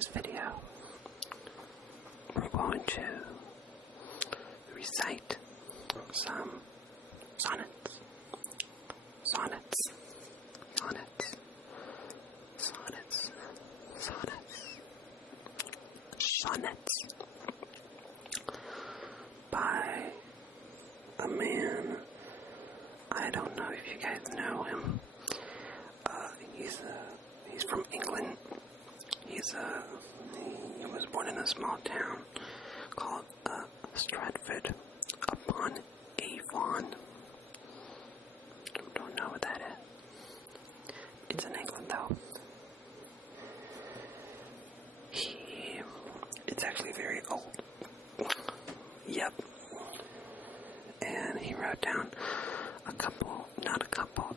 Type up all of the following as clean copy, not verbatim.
today's video, we're going to recite some sonnets. Sonnets. Sonnets. Sonnets. Sonnets. Sonnets. By a man, I don't know if you guys know him. He's from England. He was born in a small town called Stratford upon Avon. Don't know what that is. It's in England, though. It's actually very old. Yep. And he wrote down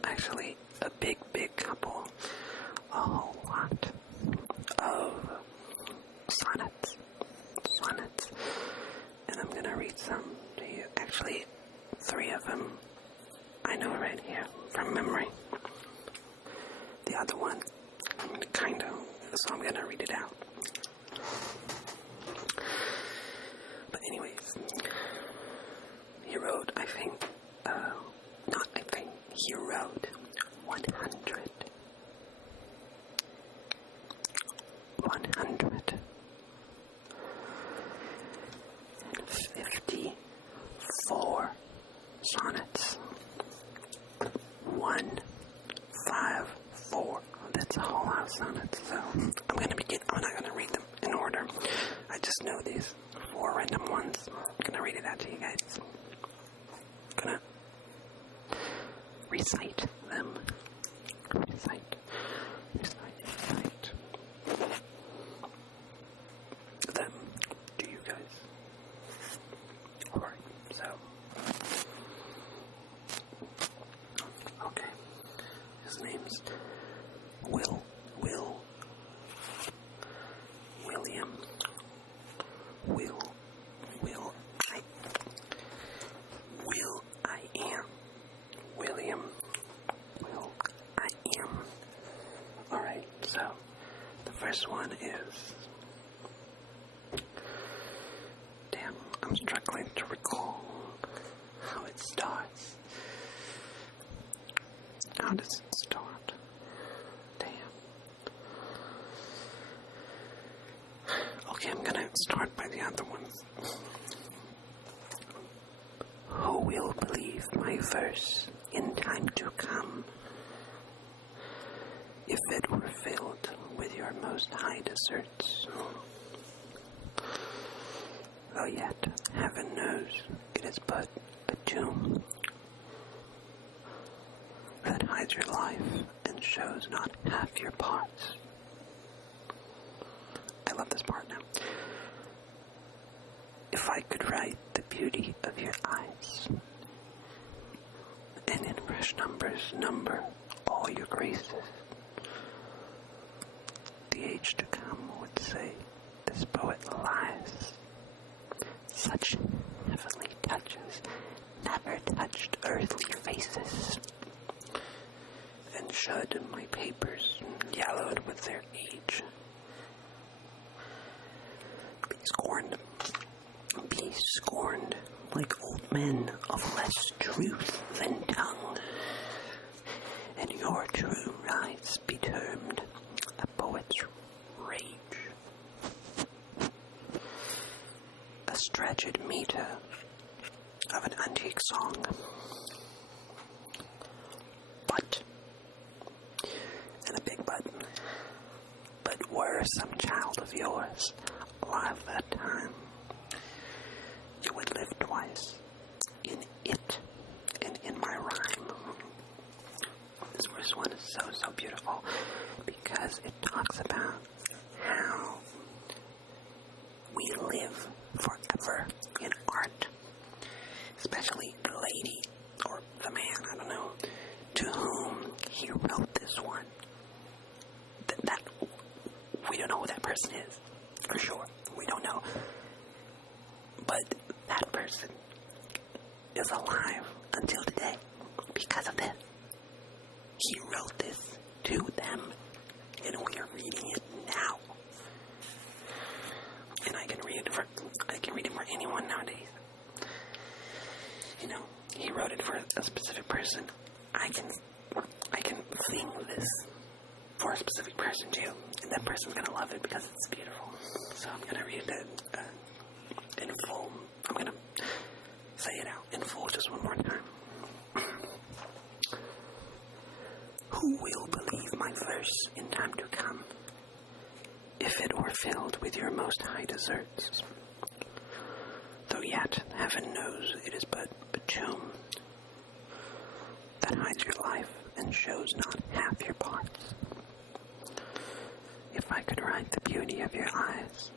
actually a big couple, a whole lot of sonnets. And I'm going to read some to you. Actually, 3 of them I know right here from memory. The other one, kind of, so I'm going to read it out. But anyways, he wrote, he wrote 154 sonnets. 154. That's a whole lot of sonnets. So I'm not gonna read them in order. I just know these 4 random ones. I'm gonna read it out to you guys. I'm gonna recite them. Recite them to you guys. Alright, so. Okay. His name's William. Alright, so the first one is, I'm struggling to recall how it starts. How does it start? Okay, I'm gonna start by the other ones. Who will believe my verse in time to come, if it were filled with your most high deserts? Though yet, heaven knows, it is but a tomb that hides your life and shows not half your parts. I love this part now. If I could write the beauty of your eyes, and in fresh numbers number all your graces, the age to come would say, this poet lies. Such heavenly touches never touched earthly faces, and should my papers, yellowed with their age, be scorned like old men of less truth than tongue, and your true rights be termed a poet's rage. A stretched meter of an antique song. But, and a big button, but were some child of yours alive that time, you would live twice, in it and in my rhyme. This first one is so beautiful because it talks about how we live forever in art, especially the lady or the man, I don't know, to whom he wrote this one. That we don't know who that person is, for sure. We don't know. But that person is alive until today because of this. He wrote this to them, and we are reading it now. a specific person, I can sing this for a specific person too, and that person's gonna love it because it's beautiful. So I'm gonna read it in full. I'm gonna say it out in full just one more time. Who will believe my verse in time to come, if it were filled with your most high deserts? Though yet heaven knows it is but a tomb that hides your life and shows not half your parts. If I could write the beauty of your eyes,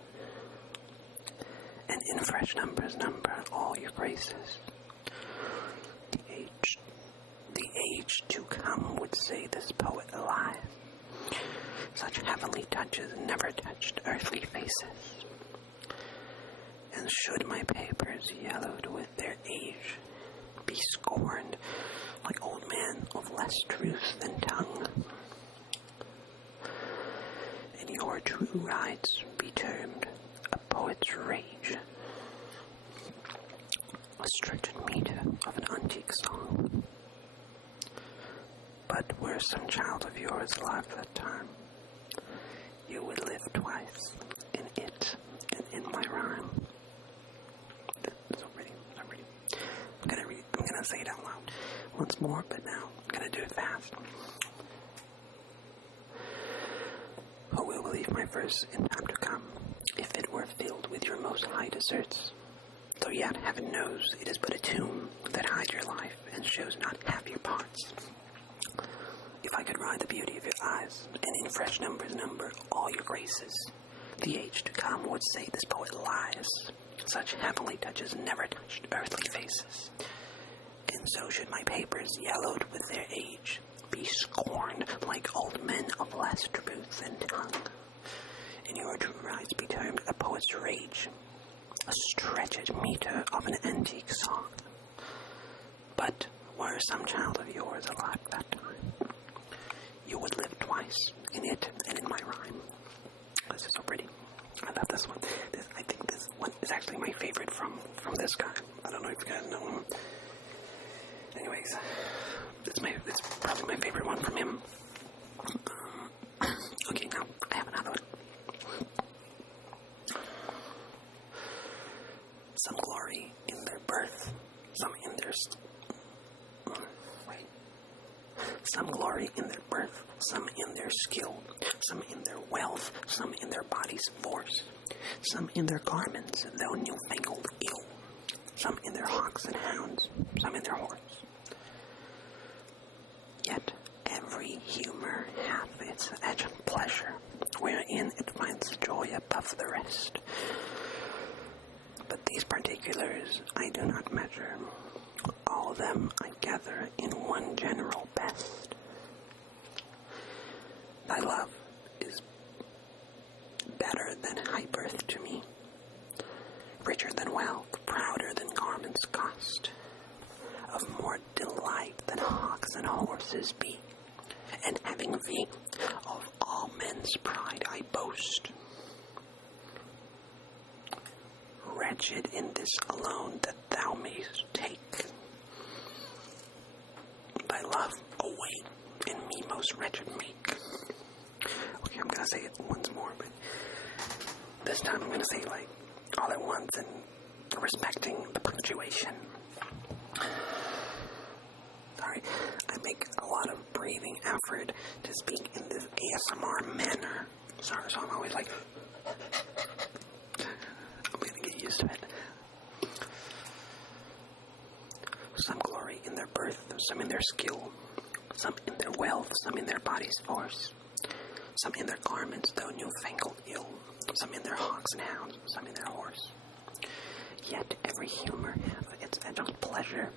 and in fresh numbers number all your graces, the age to come would say this poet lies. Such heavenly touches never touched earthly faces. And should my papers, yellowed with their age, be scorned like old men of less truth than tongue, and your true rights be termed a poet's rage, a stricken meter of an antique song. But were some child of yours alive that time, you would live twice, in it and in my rhyme. So pretty. I'm gonna say it out loud once more, but now I'm gonna do it fast. Who will believe my verse in time to come, if it were filled with your most high deserts? Though yet heaven knows it is but a tomb that hides your life and shows not half your parts. If I could ride the beauty of your eyes, and in fresh numbers number all your graces, the age to come would say this poet lies. Such heavenly touches never touched earthly faces. And so should my papers, yellowed with their age, be scorned like old men of less truth than tongue, and your true rights be termed a poet's rage, a stretched meter of an antique song. But were some child of yours alive that time, you would live twice, in it and in my rhyme. This is so pretty. I love this one. I think this one is actually my favorite from this guy. I don't know if you guys know him. Anyways, it's probably my favorite one from him. Okay, now I have another one. Some glory in their birth, some in their some glory in their birth, some in their skill, some in their wealth, some in their body's force, some in their garments, though newfangled ill, some in their hawks and hounds, some in their horse. Yet every humor hath its edge of pleasure, wherein it finds joy above the rest. But these particulars I do not measure, all of them I gather in one general best. Thy love is better than high birth to me, richer than wealth, prouder than garments cost, of more delight than hawks and horses be, and having thee of all men's pride I boast. Wretched in this alone that thou mayst take thy love away, and me most wretched make. Okay, I'm gonna say it once more, but this time I'm gonna say it like all at once and respecting the punctuation. Sorry, I make a lot of breathing effort to speak in this ASMR manner. Sorry, so I'm always like, I'm gonna get used to it. Some glory in their birth, some in their skill, some in their wealth, some in their body's force, some in their garments, though newfangled ill, some in their hawks and hounds, some in their horse. Yet every humor hath its edge of pleasure,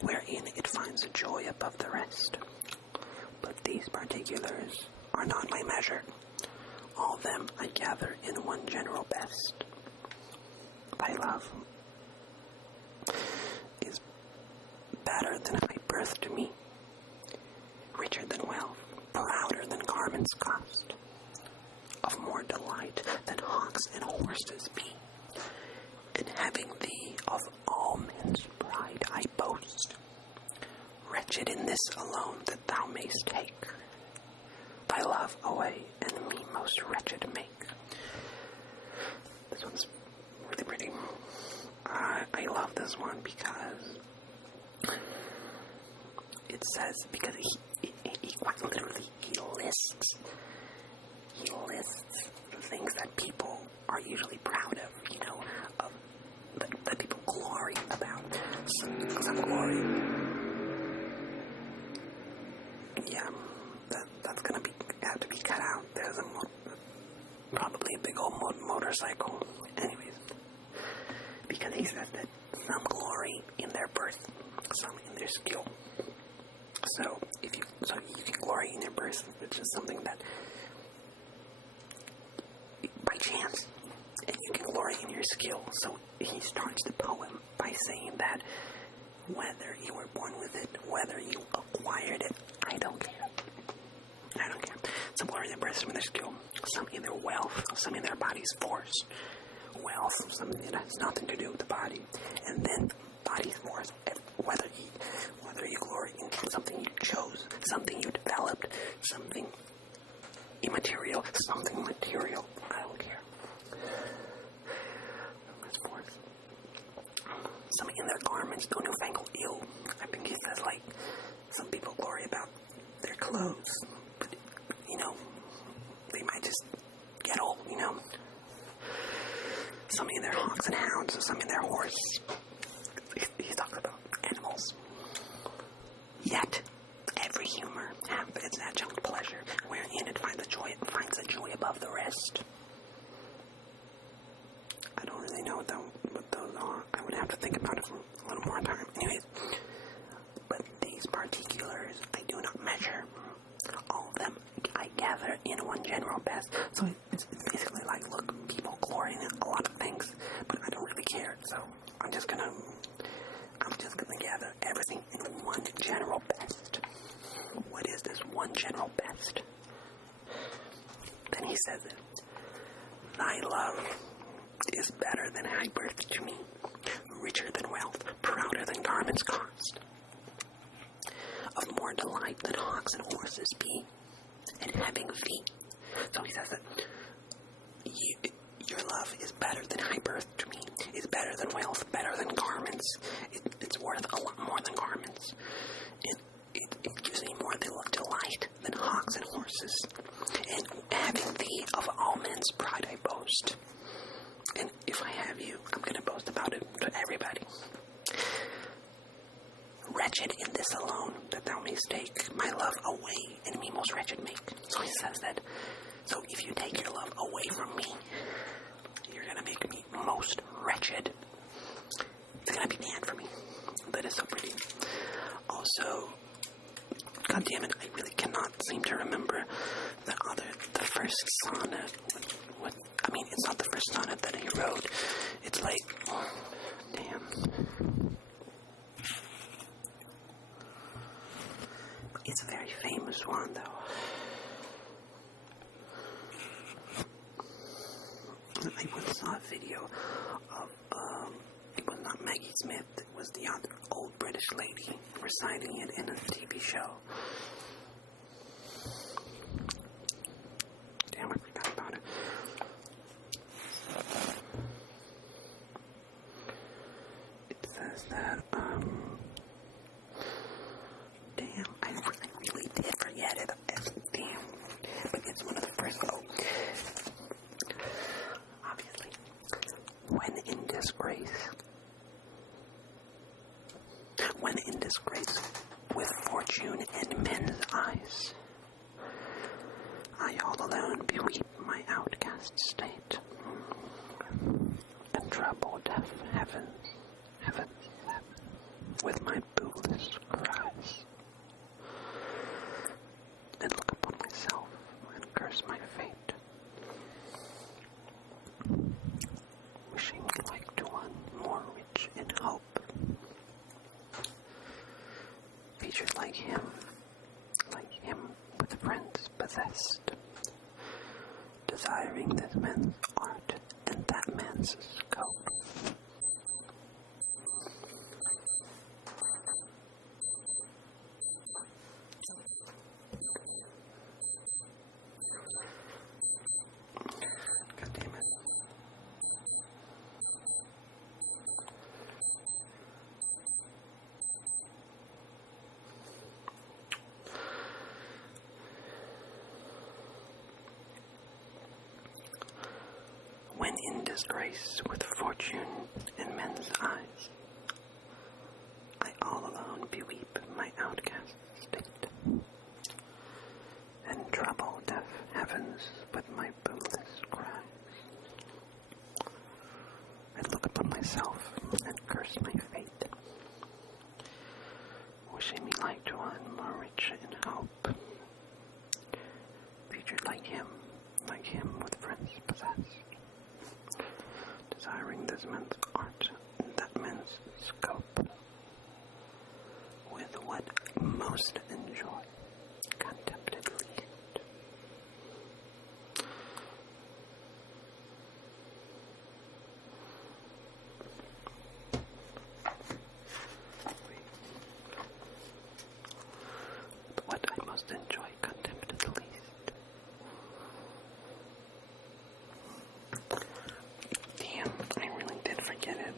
wherein it finds a joy above the rest. But these particulars are not my measure, all them I gather in one general best. Thy love is better than high birth to me, richer than wealth, prouder than garments cost, of more delight than hawks and horses be, and having thee of all men's pride I boast. wretched in this alone that thou mayst take. Thy love away, and me most wretched make. This one's really pretty. I love this one because it says, because he quite literally, he lists things that people are usually proud of, you know, that people glory about. Some glory. Yeah, that's gonna have to be cut out. There's probably a big old motorcycle. Anyways, because he says that some glory in their birth, some in their skill. So you can glory in your birth, which is something that by chance, and you can glory in your skill. So he starts the poem by saying that whether you were born with it, whether you acquired it, I don't care. Some glory in their birth, some in their skill, some in their wealth, some in their body's force. Wealth, something that has nothing to do with the body, and then body's force. Whether you glory in something you chose, something you developed, something immaterial, something material, I don't care. Some in their garments, no newfangled ill. I think he says, like, some people glory about their clothes, but, you know, they might just get old, you know. Some in their hawks and hounds, some in their horse. He talks about animals. Yet, every humor hath its adjunct pleasure, wherein it finds a joy above the rest. I don't really know what those are. I would have to think about it for a little more time. Anyways, but these particulars I do not measure. All of them I gather in one general best. So it's basically like, look, people glory in a lot of things, but I don't really care. So I'm just gonna gather everything in one general best. What is this one general best? Then he says it. Thy love is better than high birth to me, richer than wealth, prouder than garments cost, of more delight than hawks and horses be, and having feet. So he says that your love is better than high birth to me, is better than wealth, better than garments. It's worth a lot more than garments. It gives me more delight than hawks and horses. And having thee, of all men's pride I boast. And if I have you, I'm going to boast about it to everybody. Wretched in this alone, that thou mayst take my love away, and me most wretched make. So he says that, so if you take your love away from me, you're going to make me most wretched. It's going to be bad for me. That is so pretty. Also, God damn it, I really cannot seem to remember the first sonnet. It's not the first sonnet that he wrote. It's like, damn. It's a very famous one, though. I once saw a video of, it was not Maggie Smith, it was the other old British lady reciting it in a TV show. Damn, I forgot about it. It says that, damn, I really did forget it. Damn. But it's one of the first, obviously, when in disgrace with fortune and men's eyes, I all alone beweep my outcast state, and trouble deaf heaven, with my bootless cries, and look upon myself and curse my fate, wishing like to one more rich in hope, featured like him with friends possessed, desiring this man's art and that man's scope. When in disgrace with fortune in men's eyes, I all alone beweep my outcast state, and trouble deaf heavens with my bootless cries. I look upon myself and curse my fate, wishing me like to one more rich in hope, featured like him with friends possessed, desiring this man's art and that man's scope, with what most enjoy, contempted least. What I most enjoy, contempted least. Damn, I really did forget it.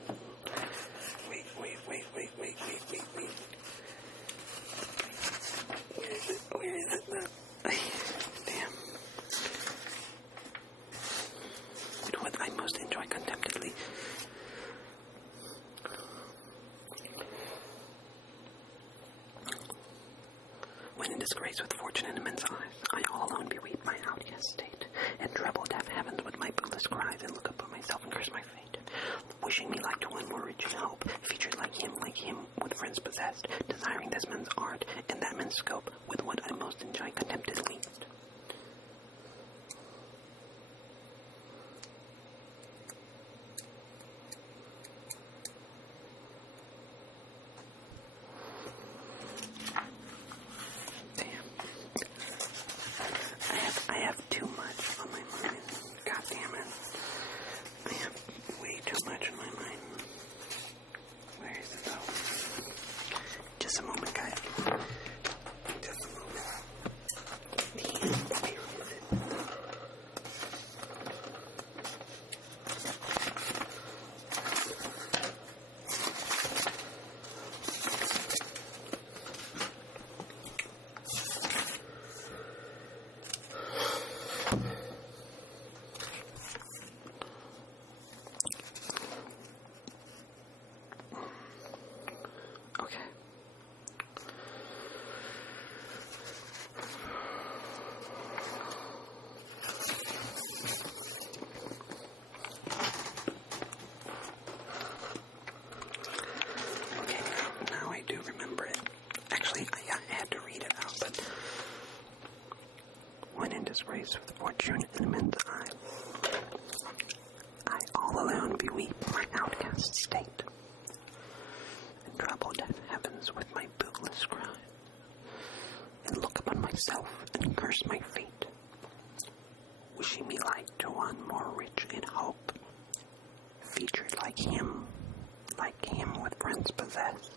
Wait. Where is it now? Damn. What I most enjoy, contemptedly. When in disgrace with fortune in men's eyes, I all alone beweep my outcast state, and trouble deaf heavens with my bootless cries, and look upon myself and curse my fate, wishing me like to one more rich in hope, featured like him with friends possessed, desiring this man's art and that man's scope, with what I most enjoy, contempted least. I have too much on my mind. God damn it. I have way too much on my mind. Where is it though? Just a moment, guys. Just a moment. Damn, where is it? Okay. Okay, now I do remember it. Actually, I had to read it out, but when in disgrace with fortune in men's eyes, I all alone beweep my outcast state, and trouble deaf heavens with my bootless cry, and look upon myself and curse my fate, wishing me like to one more rich in hope, featured like him with friends possessed,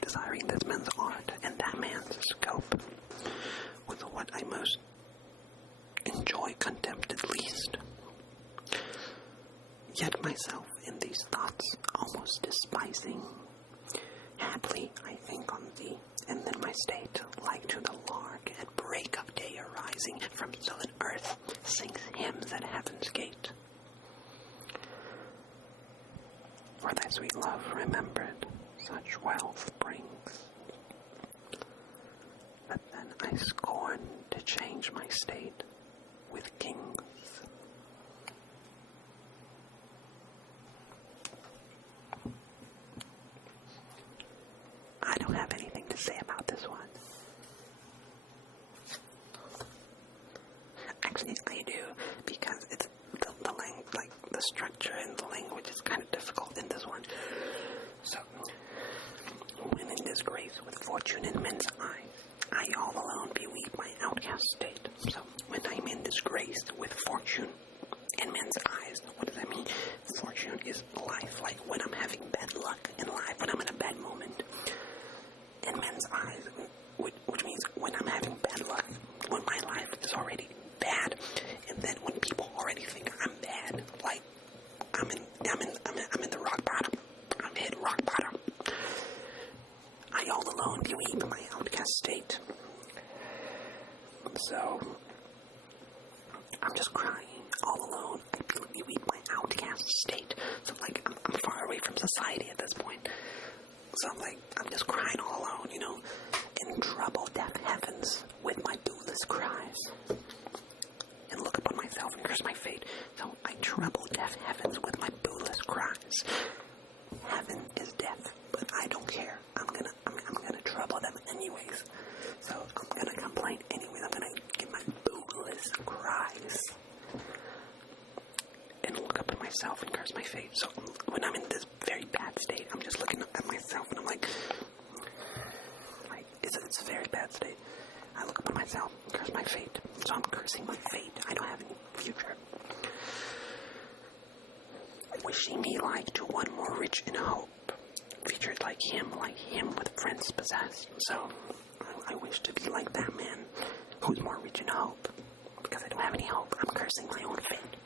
desiring this man's art and that man's scope, with what I most enjoy, contempted least. Yet myself in these thoughts almost despising, haply I think on thee, and then my state, like to the lark at break of day arising from sullen earth, sings hymns at heaven's gate. For thy sweet love remembered such wealth brings, but then I scorn to change my state with kings. I don't have anything to say about this one. Actually, I do, because it's the structure and the language is kind of difficult in this one. So, when in disgrace with fortune in men's eyes, I all alone beweep my outcast state. So, when I'm in disgrace with fortune in men's eyes, what does that mean? Fortune is life, like when I'm having bad luck in life, when I'm in a bad moment. In men's eyes, which means when I'm having bad luck, when my life is already bad, and then when people already think I'm bad, like I'm in the rock bottom, I'm hit rock bottom, I all alone beweep my outcast state. So I'm just crying. all alone. I feel weak, my outcast state. So, like, I'm far away from society at this point. So I'm just crying all alone, you know, in troubled deaf heavens with my bootless cries. And look upon myself and curse my fate. So I trouble deaf heavens with my bootless cries. Heaven is deaf, but I don't care. I'm gonna trouble them anyways. So I'm gonna complain anyways. I'm gonna give my bootless cries. And look up at myself and curse my fate. So when I'm in this very bad state, I'm just looking at myself and I'm like, it's a very bad state. I look up at myself and curse my fate. So I'm cursing my fate. I don't have any future. Wishing me like to one more rich in hope. Featured like him with friends possessed. So I wish to be like that man who's more rich in hope. Because I don't have any hope. I'm cursing my own fate.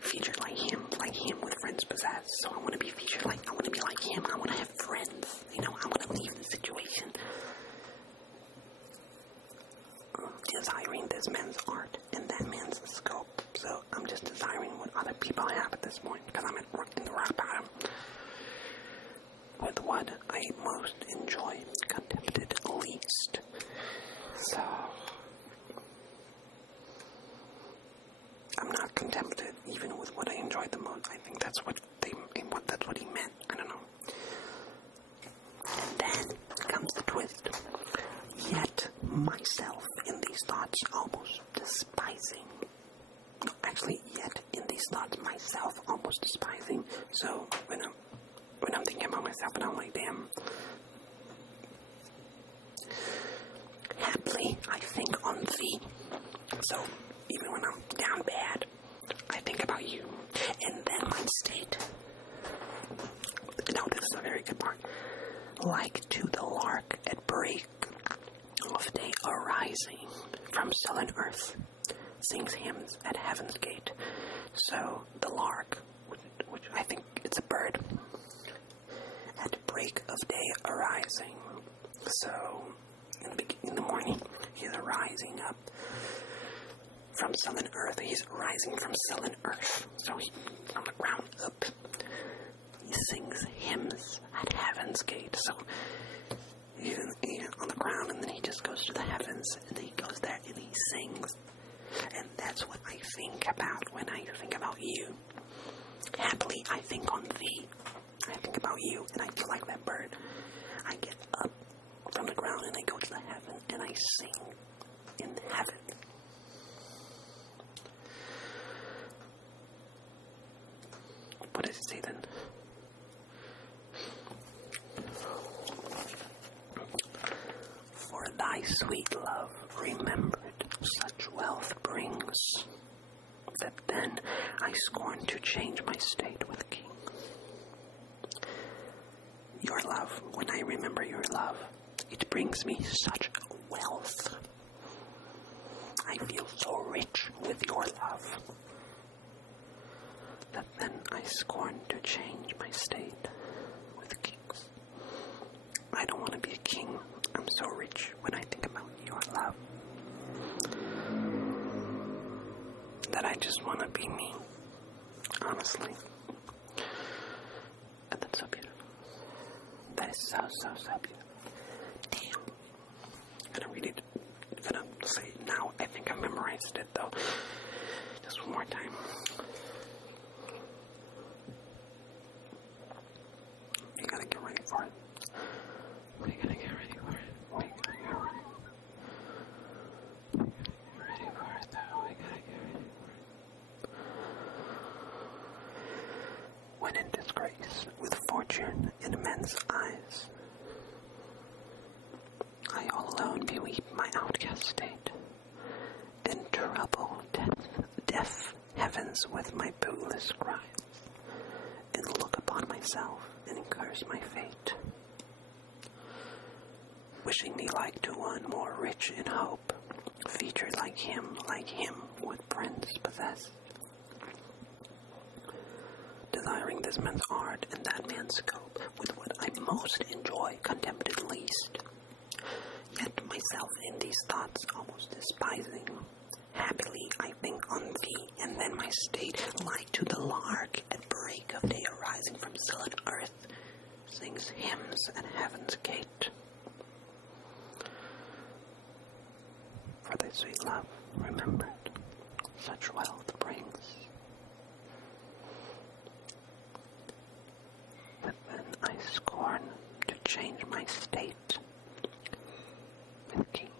Featured like him with friends possessed. So I want to be featured like, I want to be like him. I want to have friends. You know, I want to leave the situation. Desiring this man's art and that man's scope. So I'm just desiring what other people have at this point. Because I'm in the rock bottom. With what I most enjoy, contempted least. So I'm not contempted even with what I enjoyed the most. I think that's what he meant. I don't know. And then comes the twist. Yet myself in these thoughts almost despising. No, actually, yet in these thoughts myself almost despising. So when I'm thinking about myself and I'm like, damn. Haply I think on thee. So even when I'm down bad, I think about you. And then my state. Now this is a very good part. Like to the lark at break of day arising from sullen earth, sings hymns at heaven's gate. So the lark, which I think it's a bird, at break of day arising. So in the morning, he's arising up from sullen earth. He's rising from sullen earth. So he, from the ground up, he sings hymns at heaven's gate. So he's on the ground, and then he just goes to the heavens, and he goes there and he sings. And that's what I think about when I think about you. Happily, I think on thee. I think about you, and I feel like that bird. I get up from the ground, and I go to the heaven, and I sing in heaven. What does it say then? For thy sweet love remembered such wealth brings, that then I scorn to change my state with kings. Your love, when I remember your love, it brings me such wealth. I feel so rich with your love, that then I scorn to change my state with kings. I don't want to be a king. I'm so rich when I think about your love, that I just want to be me, honestly. And that's so beautiful. That is so, so, so beautiful. Damn. I'm gonna read it. I'm gonna say it now. I think I memorized it, though. Just one more time. You gotta get ready for it. We gotta get ready for it. We gotta get ready. We gotta get ready for it, though. We gotta get ready for it. When in disgrace, with fortune in men's eyes, I all alone beweep my outcast state, and trouble deaf heavens with my bootless cries, and look upon myself and curse my fate, wishing me like to one more rich in hope, featured like him with friends possessed, desiring this man's art and that man's scope, with what I most enjoy, contempted least. Yet myself in these thoughts almost despising, Happily I think on thee, and then my state, like to the lark at break of day arising from sullen earth, sings hymns at heaven's gate. For thy sweet love remembered, such wealth brings, that then I scorn to change my state with kings.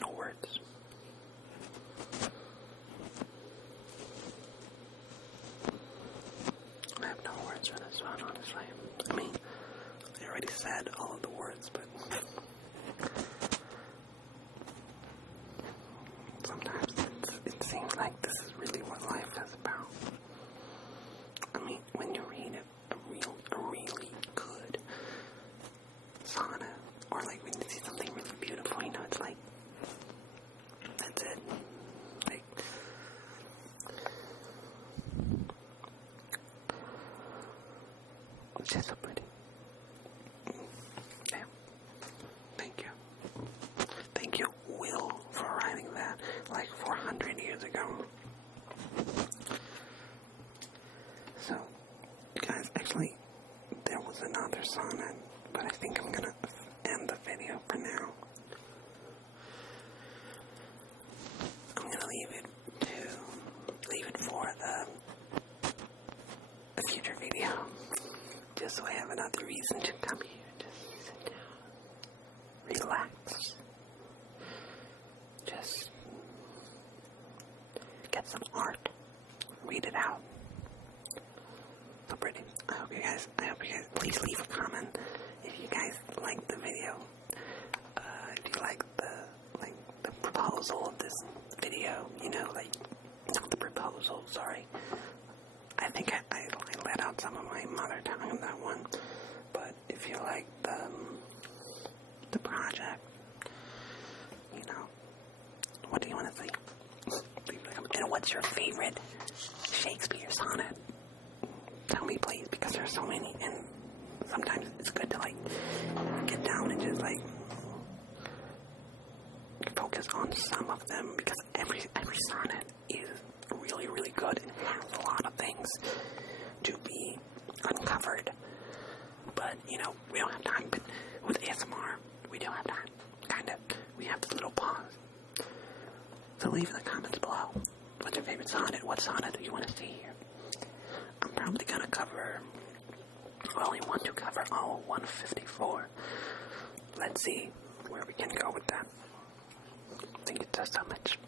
No words. I have no words for this one, honestly. I mean, I already said all of the words, but sometimes it seems like this is really what life is about. I mean, when you read a really good sonnet, or like when you see something really beautiful, you know, it's like, that's it. Like, it's just so pretty. Yeah. Thank you. Thank you, Will, for writing that like 400 years ago. So, guys, actually, there was another sonnet, but I think I'm gonna end the video for now. I'm gonna leave it for a future video, just so I have another reason to come here. Just sit down, relax, just get some art, read it out. So pretty. I hope you guys please leave a comment if you guys like the video. If you like the proposal of this video, you know, like, not the proposal, sorry. I think I let out some of my mother tongue on that one. But if you like the project, you know, what do you want to think? And what's your favorite Shakespeare sonnet? Tell me, please, because there's so many, and sometimes it's good to like get down and just like focus on some of them, because every sonnet is really, really good and has a lot of things to be uncovered. But you know, we don't have time. But with ASMR, we do have time. Kind of. We have this little pause. So leave in the comments below. What's your favorite sonnet? What sonnet do you want to see here? I'm probably gonna cover. I only want to cover all 154. Let's see where we can go with that. Thank you so much.